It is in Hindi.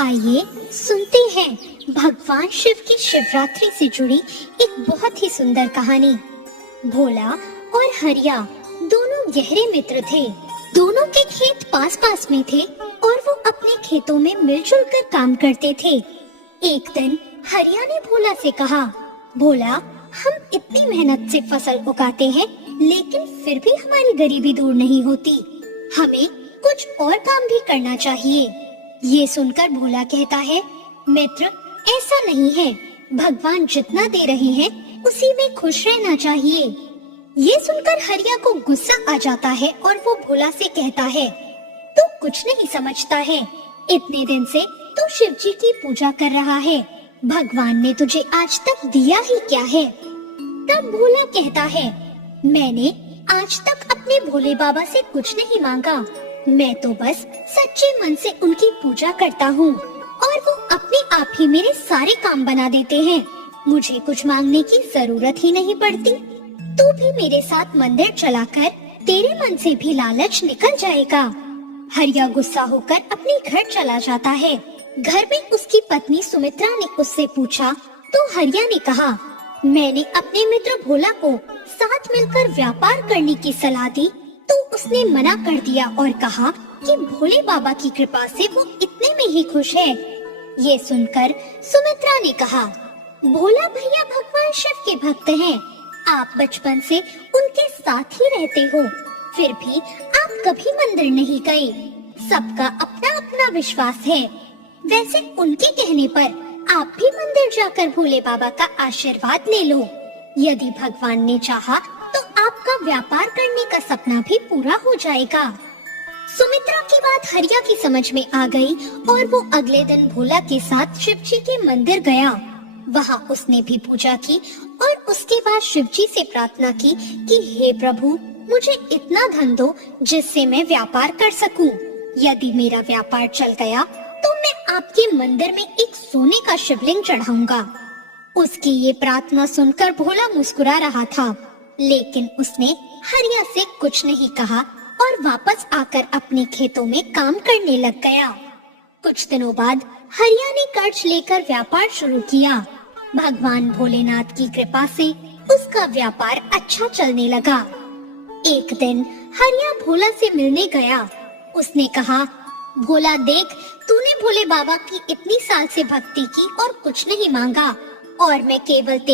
आइए सुनते हैं भगवान शिव की शिवरात्रि से जुड़ी एक बहुत ही सुंदर कहानी। भोला और हरिया दोनों गहरे मित्र थे। दोनों के खेत पास पास में थे और वो अपने खेतों में मिलजुल कर काम करते थे। एक दिन हरिया ने भोला से कहा, भोला, हम इतनी मेहनत से फसल उगाते हैं लेकिन फिर भी हमारी गरीबी दूर नहीं होती। हमें कुछ और काम भी करना चाहिए। ये सुनकर भोला कहता है, मित्र, ऐसा नहीं है। भगवान जितना दे रहे हैं उसी में खुश रहना चाहिए। ये सुनकर हरिया को गुस्सा आ जाता है और वो भोला से कहता है, तू कुछ नहीं समझता है। इतने दिन से तू शिव जी की पूजा कर रहा है। भगवान ने तुझे आज तक दिया ही क्या है। तब भोला कहता है, मैंने आज तक अपने भोले बाबा से कुछ नहीं मांगा। मैं तो बस सच्चे मन से उनकी पूजा करता हूँ और वो अपने आप ही मेरे सारे काम बना देते हैं। मुझे कुछ मांगने की जरूरत ही नहीं पड़ती। तू भी मेरे साथ मंदिर चलाकर तेरे मन से भी लालच निकल जाएगा। हरिया गुस्सा होकर अपने घर चला जाता है। घर में उसकी पत्नी सुमित्रा ने उससे पूछा तो हरिया ने कहा, मैंने अपने मित्र भोला को साथ मिलकर व्यापार करने की सलाह दी तो उसने मना कर दिया और कहा कि भोले बाबा की कृपा से वो इतने में ही खुश है। ये सुनकर सुमित्रा ने कहा, भोला भैया भगवान शिव के भक्त हैं। आप बचपन से उनके साथ ही रहते हो, फिर भी आप कभी मंदिर नहीं गए। सबका अपना अपना विश्वास है। वैसे उनके कहने पर आप भी मंदिर जाकर भोले बाबा का आशीर्वाद ले लो। यदि भगवान ने चाहा तो आपका व्यापार करने का सपना भी पूरा हो जाएगा। सुमित्रा की बात हरिया की समझ में आ गई और वो अगले दिन भोला के साथ शिव जी के मंदिर गया। वहाँ उसने भी पूजा की और उसके बाद शिव जी से प्रार्थना की कि हे प्रभु, मुझे इतना धन दो जिससे मैं व्यापार कर सकूं। यदि मेरा व्यापार चल गया तो मैं आपके मंदिर में एक सोने का शिवलिंग चढ़ाऊंगा। उसकी ये प्रार्थना सुनकर भोला मुस्कुरा रहा था, लेकिन उसने हरिया से कुछ नहीं कहा और वापस आकर अपने खेतों में काम करने लग गया। कुछ दिनों बाद हरिया ने कर्ज लेकर व्यापार शुरू किया। भगवान भोलेनाथ की कृपा से उसका व्यापार अच्छा चलने लगा। एक दिन हरिया भोला से मिलने गया। उसने कहा, भोला देख, तूने भोले बाबा की इतनी साल से भक्ति की और कुछ नहीं मांगा और मैं केवल तेरे